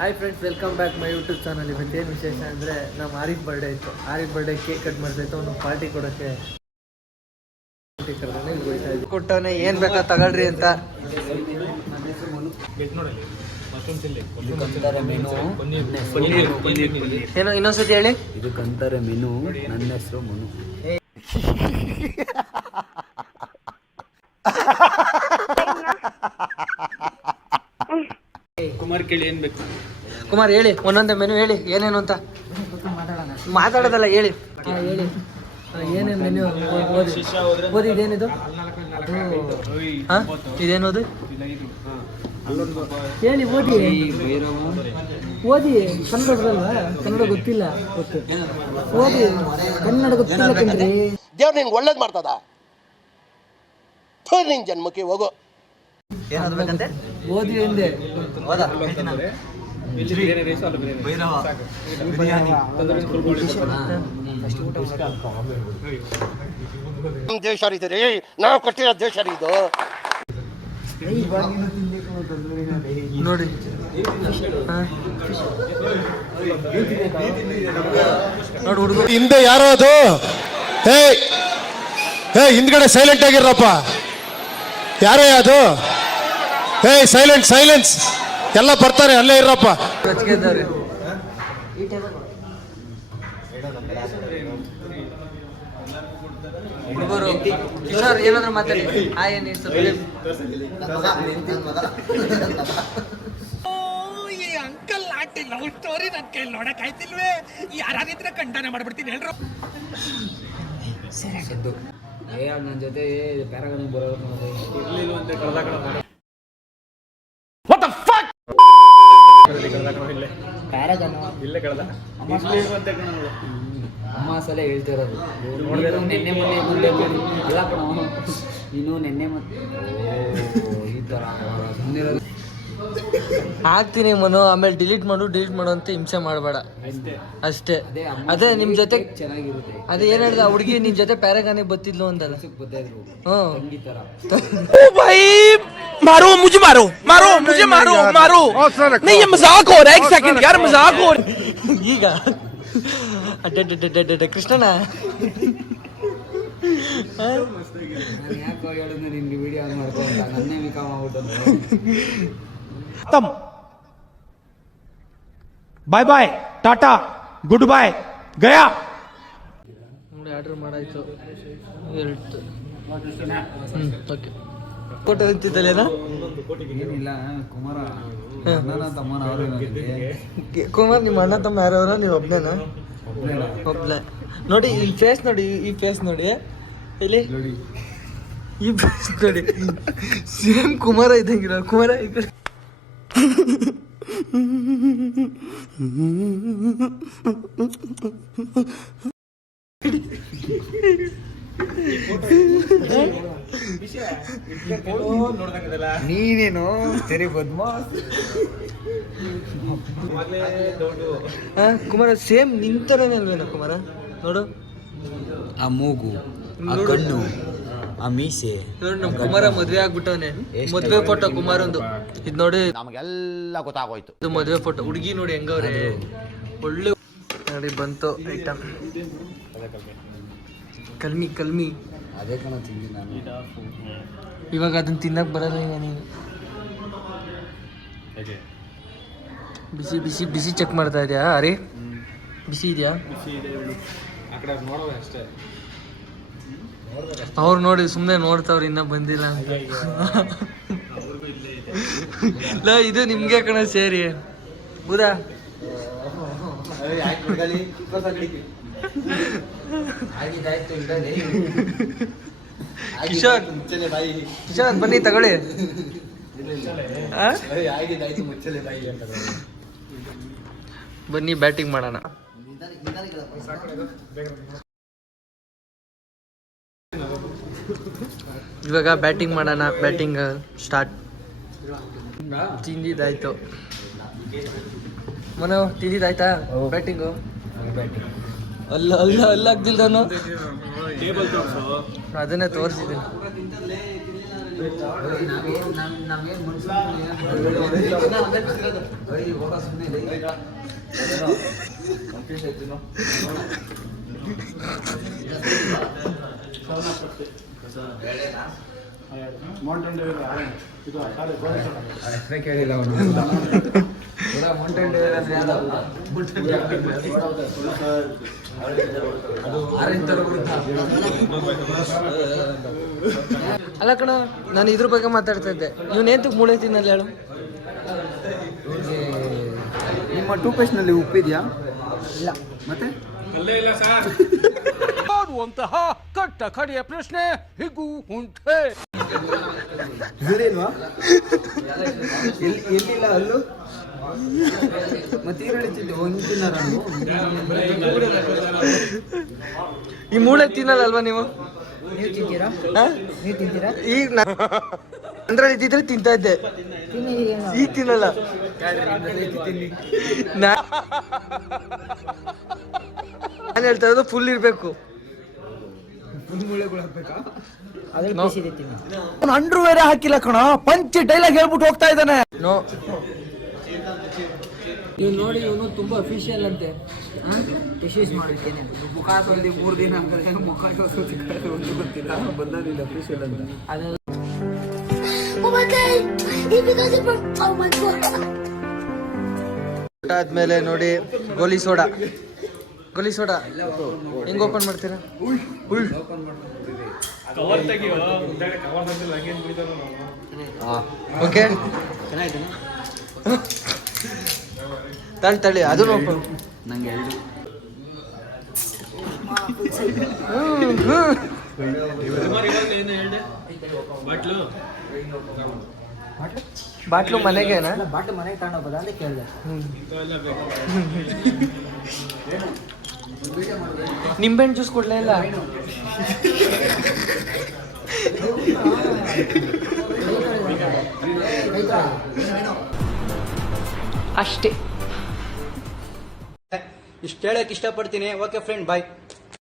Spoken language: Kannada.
Hi friends, welcome back my YouTube channel. ಇವತ್ತೇನು ವಿಶೇಷ ಅಂದರೆ ನಮ್ಮ ಆರಿಫ್ ಬರ್ಡೇ ಇತ್ತು. ಆರಿಫ್ ಬರ್ಡೇ ಕೇಕ್ ಕಟ್ ಮಾಡ್ತಾಯಿತ್ತು. ಅವನು ಪಾರ್ಟಿ ಕೊಡೋಕ್ಕೆ ಕೊಟ್ಟವನೇ ಏನು ಬೇಕಾ ತಗೊಳ್ರಿ ಅಂತ. ಏನೋ ಇನ್ನೊಂದ್ಸತಿ ಹೇಳಿ. ಇದು ಕಂತಾರೆ ಮೆನು. ನನ್ನ ಹೆಸರು ಮನು. ಕುಮಾರ್ ಕೇಳಿ ಏನ್ ಬೇಕು? ಕುಮಾರ್ ಹೇಳಿ, ಒಂದೊಂದೇ ಮೆನು ಹೇಳಿ ಏನೇನು ಅಂತ. ಮಾತಾಡೋದಲ್ಲ, ಹೇಳಿ ಹೇಳಿ ಏನೇನು ಮೆನು ಓದಿ. ಇದೇನಿದು? ಹಾಂ, ಇದೇನೋದು ಹೇಳಿ, ಓದಿ ಓದಿ. ಕನ್ನಡ ಬರಲ್ವಾ? ಕನ್ನಡ ಗೊತ್ತಿಲ್ಲ. ಓದಿ, ಕನ್ನಡ ಗೊತ್ತಿಲ್ಲ ಕಣ್ರಿ. ದೇವ್ರು ನಿನ್ಗೆ ಒಳ್ಳೇದು ಮಾಡ್ತದ. ನಿನ್ ಜನ್ಮಕ್ಕೆ ಹೋಗೋ. ಏನಾಗಬೇಕಂತೆ? ಓದಿ ಎಂದೆ. ದೇಶ ರೀ, ನಾವು ಕಟ್ಟಿರೋ ದೇಶ ಇದು. ನೋಡಿ ನೋಡಿ ಹುಡುಗ ಹಿಂದೆ ಯಾರೋ ಅದು. ಹಿಂದ್ಗಡೆ ಸೈಲೆಂಟ್ ಆಗಿರಪ್ಪ. ಯಾರೇ ಅದು? Silent silence. ಎಲ್ಲ ಬರ್ತಾರೆ, ಅಲ್ಲೇ ಇರಪ್ಪ. ಹುಡುಗರು ಕಿಶೋರ್ ಏನಾದ್ರು ಮಾತಾಡಿ. ಅಂಕಲ್ ಆಂಟಿ ಲವ್ ಸ್ಟೋರಿ ನನ್ನ ಕೈಲಿ ನೋಡಕ್ ಆಯ್ತಿಲ್ವೇ? ಯಾರಿದ್ರೆ ಖಂಡನೆ ಮಾಡ್ಬಿಡ್ತೀನಿ ಹೇಳ್ರು. ನನ್ನ ಜೊತೆ ಪ್ಯಾರಾಗನ್ ಬರೋದು ಇರ್ಲಿಲ್ಲ ಅಂತ ಇಲ್ಲೇ ಕಳೆದ ಅಮ್ಮ ಸಲ ಹೇಳ್ತಿರೋದು. ನೆನ್ನೆ ಮೊನ್ನೆ ಅಲ್ಲ ಕಣ, ನೀನು ನೆನ್ನೆ ಮತ್ತೆ ಈ ಥರ ಹಾಕ್ತೀನಿ ಮನು, ಆಮೇಲೆ ಡಿಲೀಟ್ ಮಾಡು ಅಂತ ಹಿಂಸೆ ಮಾಡಬೇಡ ಅಷ್ಟೇ. ಅದೇ ನಿಮ್ಮ ಜೊತೆ ಚೆನ್ನಾಗಿರುತ್ತೆ. ಅದೇ ಏನು ಹೇಳಿದ ಹುಡುಗಿ ನಿನ್ನ ಜೊತೆ ಪ್ಯಾರಾಗಾನಿಗೆ ಬತ್ತಿದ್ಲು ಅಂತಲ್ಲ. ತಂಗಿ ಥರ. मारो मुझे, मारो मारो मुझे, मारो मारो नहीं, ये मजाक हो रहा है. एक सेकंड यार, मजाक हो रहा है. ಈಗ ಅಡ್ಡ ಕೃಷ್ಣನ ಯಾಕೋ ಹೇಳಿದ್ರೆ ನಿನ್ಗೆ ವಿಡಿಯೋ ಮಾಡ್ಕೊಂತ ನನ್ನೇ ವಿಕಾ ಮಾಡ್ಬಿಟ್ಟು. तम bye bye tata good bye गया. ನೋಡಿ ಆರ್ಡರ್ ಮಾಡಾಯ್ತು. ಓಕೆ, ಫೋಟೋ ಅಂತಿದ್ದಲ್ಲೇನಾ? ಏನಿಲ್ಲ, ಕುಮಾರ ಅಣ್ಣನ ತಮ್ಮನ ಅವರು. ಕುಮಾರ್ ನಿಮ್ಮ ಅಣ್ಣ ತಮ್ಮ ಯಾರವರ? ನೀವು ಒಬ್ನೇನಾ? ಒಬ್ನೇ. ನೋಡಿ ಈ ಫೇಸ್ ನೋಡಿ, ಈ ಫೇಸ್ ನೋಡಿ ಇಲ್ಲಿ, ಈ ಫೇಸ್ ನೋಡಿ, ಸೇಮ್ ಕುಮಾರ ಇದ್ದಂಗಿರೋ. ಕುಮಾರ ಈ ಕಡೆ ನೀನೇನು ತೆರೆ ಬದ್ಮಾಸ್. ಕುಮಾರ ಸೇಮ್ ನಿಂತರನೇ ಅಲ್ವೇನ ಕುಮಾರ? ನೋಡು ಆ ಮೂಗು, ಆ ಕಣ್ಣು, ಆ ಮೀಸೆ. ನೋಡಿ ನಮ್ಮ ಕುಮಾರ ಮದ್ವೆ ಆಗ್ಬಿಟ್ಟವನೆ. ಮದ್ವೆ ಫೋಟೋ ಕುಮಾರಂದು ಇದು ನೋಡಿ. ನಮಗೆಲ್ಲ ಗೊತ್ತಾಗೋಯ್ತು. ಇದು ಮದ್ವೆ ಫೋಟೋ. ಹುಡುಗಿ ನೋಡಿ ಹೆಂಗವ್ರೆ, ಒಳ್ಳೆ ನೋಡಿ ಬಂತು ಐಟಮ್. ಕಲ್ಮಿ ಅದೇ ಕಣ ತಿಂದಿ ನಾನು. ಇವಾಗ ಅದನ್ನ ತಿನ್ನಕ್ ಬರಲ್ಲ. ಈಗ ನೀನು ಬಿಸಿ ಬಿಸಿ ಬಿಸಿ ಚೆಕ್ ಮಾಡ್ತಾ ಇದೆಯಾ? ಅರೆ ಬಿಸಿ ಇದೆಯಾ? ಅವ್ರು ನೋಡಿ ಸುಮ್ಮನೆ ನೋಡ್ತಾವ್ರು, ಇನ್ನ ಬಂದಿಲ್ಲ ಅಂತ. ಇದು ನಿಮ್ಗೆ ಕಣ ಸೇರಿ ಹೌದಾ? ಕಿಶೋರ್ ಬನ್ನಿ ತಗೊಳ್ಳಿ. ಬನ್ನಿ ಬ್ಯಾಟಿಂಗ್ ಮಾಡೋಣ. ಇವಾಗ ಬ್ಯಾಟಿಂಗ್ ಮಾಡೋಣ. Batting start. ತಿಂದಿದ್ದಾಯ್ತು ಮನೋ, ತಿಂದಿದ್ದಾಯ್ತಾ ಬ್ಯಾಟಿಂಗು? ಅಲ್ಲ ಅಲ್ಲ ಅಲ್ಲ ಆಗ್ದಿಲ್ದಾನು, ಅದನ್ನೇ ತೋರಿಸಿದ್ದೀನಿ. ನಾವೇನು ಮನುಷ್ಯ ಹೋಗ ಸುಮ್ಮನೆ ಕೇಳಿಲ್ಲ ಅವನು ಮೌಂಟೇನ್ ಡ್ರೈವ್ ಅಂದ್ರೆ ಅಲ್ಲ ಕಣ, ನಾನು ಇದ್ರ ಬಗ್ಗೆ ಮಾತಾಡ್ತಾ ಇದ್ದೆ. ಇವನೇಂತಕ್ಕೆ ಮೂಳೆ ತಿನ್ನಲ್ಲ ಹೇಳು? ನಿಮ್ಮ ಟೂತ್ ಪೇಸ್ಟ್ನಲ್ಲಿ ಉಪ್ಪಿದೆಯಾ? ಇಲ್ಲ. ಮತ್ತೆ ಮಾಡುವಂತಹ ಕಟ್ಟ ಕಡೆಯ ಪ್ರಶ್ನೆ ಹೀಗೂ ಉಂಟೆ. ಇಲ್ವಾ? ಎಲ್ಲಿಲ್ಲ ಅಲ್ಲೂ ಮತ್ತೆ ಈರುಳ್ಳಿ ತಿಂದೆ ಒಂದು ತಿನ್ನಾರ ಈ ಮೂಳೆ ತಿನ್ನಲ್ಲ ಅಲ್ವಾ ನೀವು? ನೀವು ತಿಂತೀರಾ? ನೀವು ತಿಂತೀರಾ? ಈಗ ಅಂದ್ರಲ್ಲಿ ಇದ್ದಿದ್ರೆ ತಿಂತಾ ಇದ್ದೆ, ಈಗ ತಿನ್ನಲ್ಲ. ನಾನು ಹೇಳ್ತಾ ಇರೋದು ಫುಲ್ ಇರಬೇಕು. ಅಂಡ್ರು ಬೇರೆ ಹಾಕಿಲ್ಲ ಕಣ, ಪಂಚ್ ಡೈಲಾಗ್ ಹೇಳ್ಬಿಟ್ಟು ಹೋಗ್ತಾ ಇದ್ದಾನೆ. ನೋ, ನೀವು ನೋಡಿ, ಇವನು ತುಂಬಾ ಅಫಿಷಿಯಲ್ ಅಂತೆ. ಟಿಶ್ಯೂಸ್ ಮಾಡಿರ್ತೇನೆ, ಮುಖ ತೊಳೆದು 3 ದಿನ ಅಂದ್ರೆ ಮುಖ ಒಂದು ಗೊತ್ತಿಲ್ಲ, ಬಂದಿಲ್ಲ ಅಫಿಷಿಯಲ್ ಅಂತ. ಅದೆಲ್ಲ Oh my god! He because it broke. Oh my god! ಆದ್ಮೇಲೆ ನೋಡಿ ಗೋಲಿ ಸೋಡಾ. ಗೋಲಿ ಸೋಡಾ ಹೆಂಗ್ ಓಪನ್ ಮಾಡ್ತೀರಾ? ಓಕೆ, ತಳ್ಳಿ ಅದನ್ನು ಓಪನ್. ನಂಗೆ ಬಾಟ್ಲು ಮನೆಗೇನಾ? ಬಾಟು ಮನೆಗೆ ತಗೊಂಡೋಗ್ಬೋದ ಅಂತ ಕೇಳಿದೆ. ನಿಂಬೆಹಣ್ಣು ಜ್ಯೂಸ್ ಕೊಡ್ಲೇ ಇಲ್ಲ? ಅಷ್ಟೇ. ಇಷ್ಟು ಹೇಳಕ್ ಇಷ್ಟಪಡ್ತೀನಿ. ಓಕೆ ಫ್ರೆಂಡ್, ಬಾಯ್.